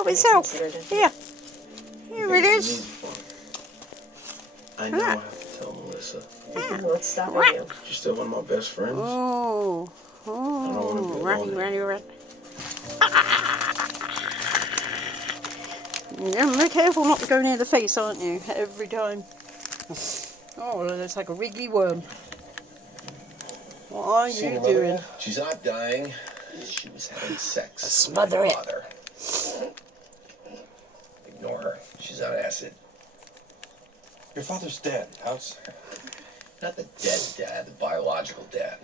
help itself. Here. Here it is. I know I have to tell Melissa. What's stopping you? She's still one of my best friends. Oh. Ratty. Yeah, be careful not to go near the face, aren't you? Every time. Oh, it's like a wriggly worm. What are you doing? She's not dying. She was having sex. Smother it. Father. Ignore her. She's on acid. Your father's dead. How's... Not the dead dad, the biological dad.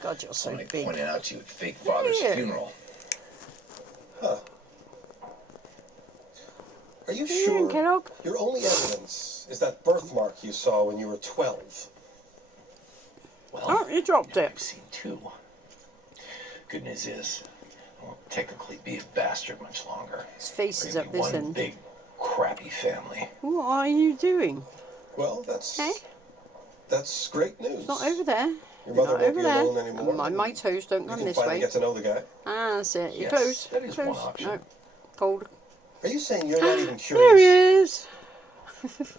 God, you're so When I big. pointed out to you at fake father's funeral. Huh. Are you sure Kellogg? your only evidence is that birthmark you saw when you were 12? Well, Oh, you dropped I've it. seen 2. Good news is, I won't technically be a bastard much longer. His face is We're up gonna be this one end. big, crappy family. What are you doing? Well, that's great news. It's not over there. Your mother Not won't over be there. alone anymore. My toes don't You come can this finally way. get to know the guy. Ah, that's it. You're Yes, close. that is close. one option. No. Cold. Are you saying you're not even There he curious? is.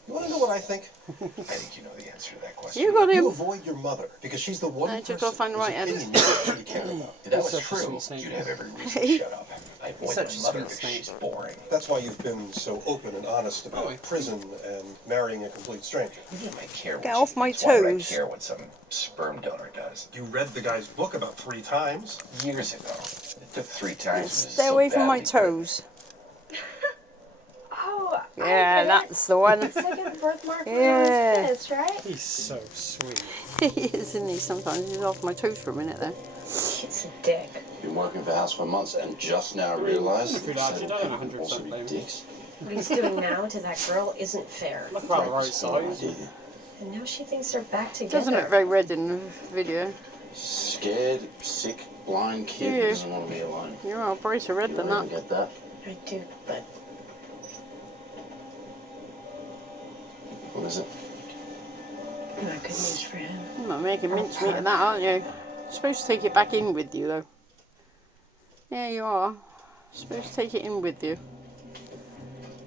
You want to know what I think? I think you know the answer to that question. You got You him. avoid your mother because she's the one I person just gotta find the right whose end. opinion you actually care about. If that was Such a true, sweet snake. you'd have every reason to shut up. I avoid Such a my mother sweet because snake. she's boring. That's why you've been so open and honest about Oh. prison and marrying a complete stranger. You might care Get what off she my thinks. Why would I toes. care what some sperm donor does? You read the guy's book about 3 times. Years ago. It took 3 times. Stay away from my toes. Oh, Yeah, that's the one. second birthmark Yeah. on his fist, right? He's so sweet. He is, isn't he? Sometimes he's off my toes for a minute there. It's a dick. Been working for the house for months and just now realised if you'd that actually people done can 100% also be blame. dicks. What he's doing now to that girl isn't fair. Look about the right size. And now she thinks they're back together. Doesn't look very red in the video. Scared, sick, blind kid Yeah. doesn't want to be alone. You are a brace of red You than don't that. get that? I do, but What is it? not good news for him. You're not making mincemeat of that, aren't you? You're supposed to take it back in with you, though. Yeah, you are. You're supposed to take it in with you.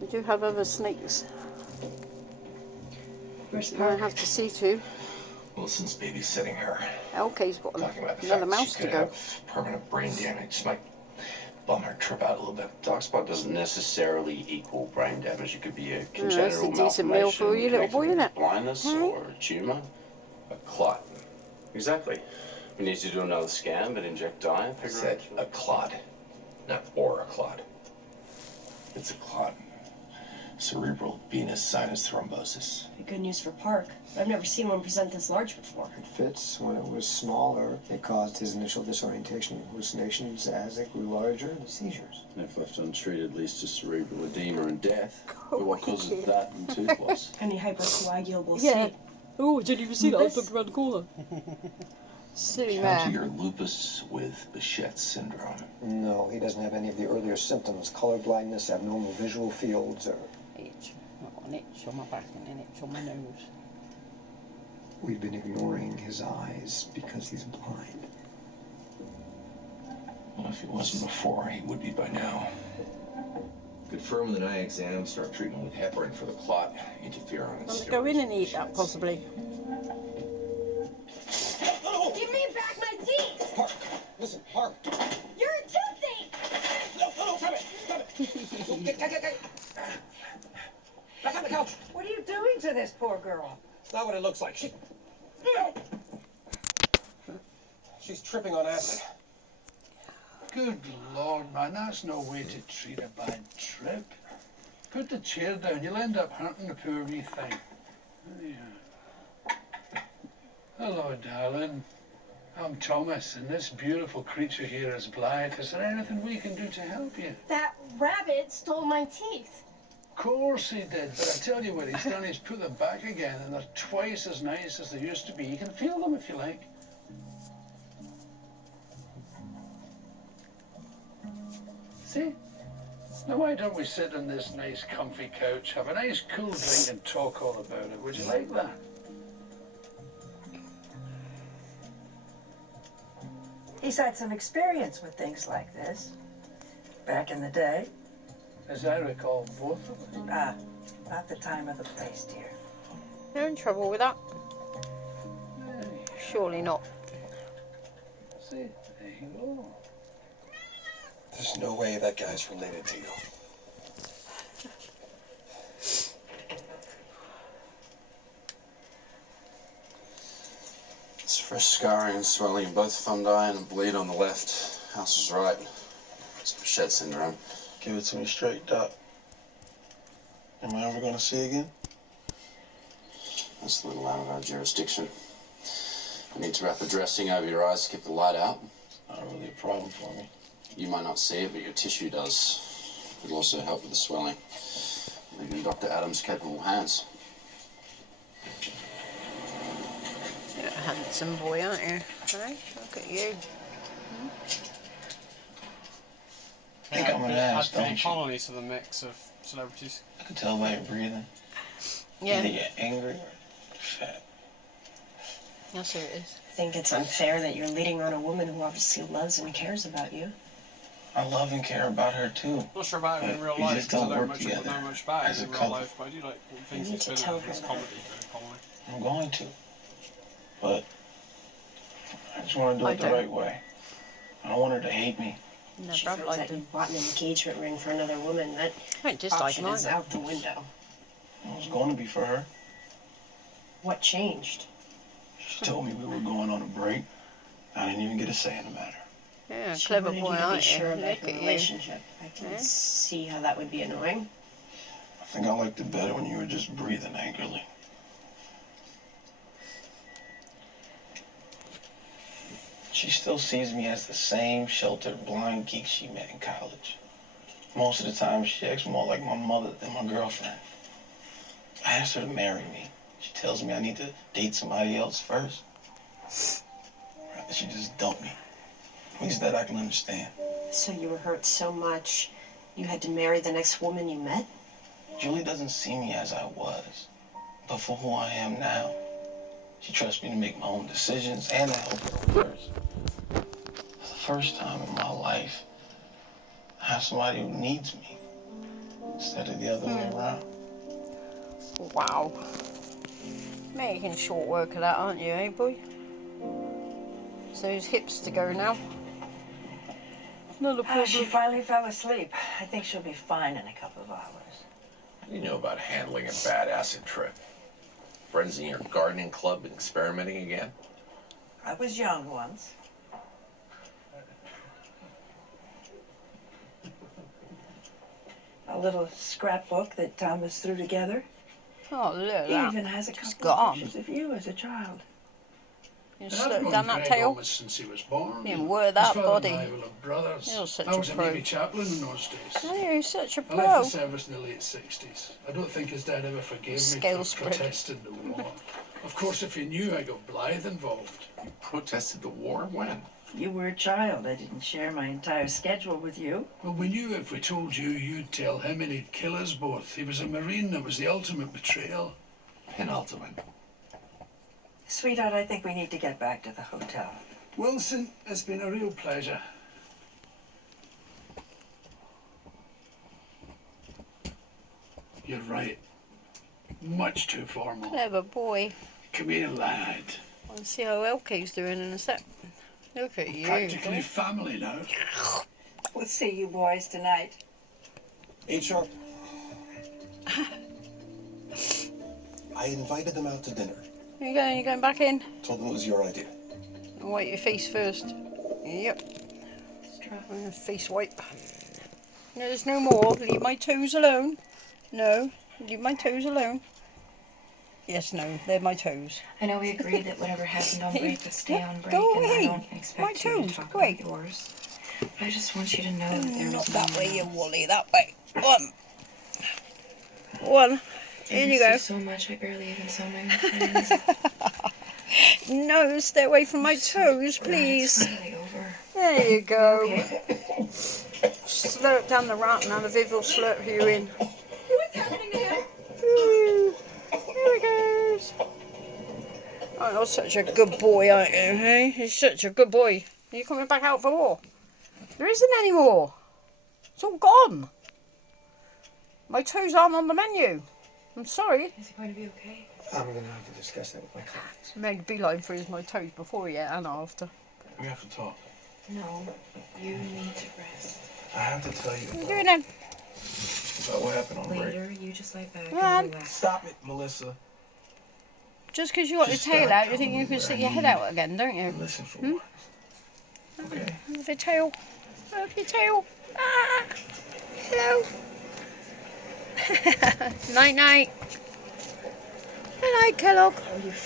We do have other snakes. Where's I Park? have to see to. Wilson's babysitting her. LK's got Talking about the another fact that mouse she to could go. have permanent brain damage. Might bum her trip out a little bit. Dark spot doesn't necessarily equal brain damage. It could be a that's a congenital decent meal for you, little boy, connected isn't it? with blindness Hey? or a tumour. A clot. Exactly. We need to do another scan, but inject dye and I figure said out. a clot, not or a clot. It's a clot. Cerebral venous sinus thrombosis. Good news for Park. I've never seen one present this large before. It fits. When it was smaller, it caused his initial disorientation and hallucinations. As it grew larger, the seizures. If left untreated, leads to cerebral edema and death. Oh, But what causes that and tooth loss? Any hypercoagulable Yeah. state. Oh, I didn't even see that. I was Lupus? looking around the corner. Silly Counter man. your lupus with Behçet's syndrome. No, he doesn't have any of the earlier symptoms. Color blindness, abnormal visual fields, or... Itch. I've got an itch on my back and an itch on my nose. We've been ignoring his eyes because he's blind. Well, if he wasn't before, he would be by now. Confirm with an eye exam, start treatment with heparin for the clot, interferon, and Want to go in and eat that, possibly? Give me back my teeth! Park, listen, Park. You're a toothache! No, stop it, stop it. Get. Back on the couch. What are you doing to this poor girl? It's not what it looks like. She's tripping on acid. Good Lord, man, that's no way to treat a bad trip. Put the chair down, you'll end up hurting the poor wee thing. Yeah. Hello, darling. I'm Thomas, and this beautiful creature here is Blythe. Is there anything we can do to help you? That rabbit stole my teeth. Of course he did, but I tell you what he's done, he's put them back again, and they're twice as nice as they used to be. You can feel them if you like. See? Now why don't we sit on this nice comfy couch, have a nice cool drink and talk all about it? Would you like that? He's had some experience with things like this. Back in the day. as I recall, both of them. Not the time or the place, dear. You're in trouble with that? Surely not. See, there you go. There's no way that guy's related to you. It's fresh scarring and swelling in both fundi and a bleed on the left. House was right. It's Behçet syndrome. Give it to me straight, Doc. Am I ever gonna see again? That's a little out of our jurisdiction. You need to wrap a dressing over your eyes to keep the light out. Not really a problem for me. You might not see it, but your tissue does. It'll also help with the swelling. Leaving Dr. Adams' capable hands. You're a handsome boy, aren't you? Hey, look at you. I think I'm an ass, Add don't Philip you? Connolly to the mix of celebrities. I can tell by your breathing. Yeah. Either you're angry or fat. That's who it is. I think it's unfair that you're leading on a woman who obviously loves and cares about you. I love and care about her too. Not sure about him in But real we life just because I don't don't work know together much about as him a in real couple. life, but I do like things need he's to been tell in her his that. comedy, Philip Connolly. I'm going to. But I just want to do I it the don't. right way. I don't want her to hate me. Never She have feels liked that him. you bought an engagement ring for another woman. That I don't dislike option him is either. out the window. It was going to be for her. What changed? She told me we were going on a break. I didn't even get a say in the matter. Yeah, She clever wanted boy, you to be aren't you? sure about Look your at you. relationship. I can Yeah. see how that would be annoying. I think I liked it better when you were just breathing angrily. She still sees me as the same sheltered blind geek she met in college. Most of the time, she acts more like my mother than my girlfriend. I asked her to marry me. She tells me I need to date somebody else first. Rather, she just dumped me. At least that I can understand. So you were hurt so much, you had to marry the next woman you met? Julie doesn't see me as I was, but for who I am now. She trusts me to make my own decisions and to help her first. For the first time in my life, I have somebody who needs me instead of the other way around. Wow. Making short work of that, aren't you, eh, boy? So his hips to go now. Not a problem. She finally fell asleep. I think she'll be fine in a couple of hours. What do you know about handling a bad acid trip? Friends in your gardening club experimenting again? I was young once. A little scrapbook that Thomas threw together. Oh, look at He that. even has a It's couple of gone. pictures of you as a child. You I've slip known down that Greg tail. almost since he was born. You were His that father body. and I were brothers. You're such I was a a pro. Navy chaplain in those days. Oh, you're such a I left pro. the service in the late 60s. I don't think his dad ever forgave me Scale for spread. protesting the war. Of course, if he knew I got Blythe involved. You protested the war? When? You were a child. I didn't share my entire schedule with you. Well, we knew if we told you, you'd tell him and he'd kill us both. He was a Marine. That was the ultimate betrayal. Penultimate. Sweetheart, I think we need to get back to the hotel. Wilson, it's been a real pleasure. You're right. Much too formal. Clever boy. Come here, lad. I'll see how Elke's doing in a sec. Look at you. Practically family now. We'll see you boys tonight. 8 sharp. I invited them out to dinner. You going? You going back in? Told them it was your idea. I'll wipe your face first. Yep. Face wipe. No, there's no more. Leave my toes alone. No, leave my toes alone. Yes, no, they're my toes. I know we agreed that whatever happened on break would stay on break, Go and I away. don't expect My you to toes, talk go away. about yours. But I just want you to know that there Not was that no way, one you else. Wally. That way. One. I In you miss go. you so much, I barely even saw my own friends. No, stay away from my toes, Glad it's please. finally over. There you go. Okay. Slurp down the rat and the Viv will slurp you in. What's happening to him? Ooh, here he goes. Oh, you're such a good boy, aren't you? Hey? You're such a good boy. Are you coming back out for more? There isn't any more. It's all gone. My toes aren't on the menu. I'm sorry. Is he going to be okay? I'm going to need to discuss that with my clients. Made a beeline for my toes before yet and after. We have to talk. No, you need to rest. I have to tell you What are you about, doing then? about what happened on break. Later, you just lie back Come on. and relax. Stop it, Melissa. Just because you got Just your tail stop out, you think you telling can me stick what your I head need. out again, don't you? Listen for Hmm? once. Okay. Look your tail. Look your tail. Ah! Hello. Night night. Good night, Kellogg.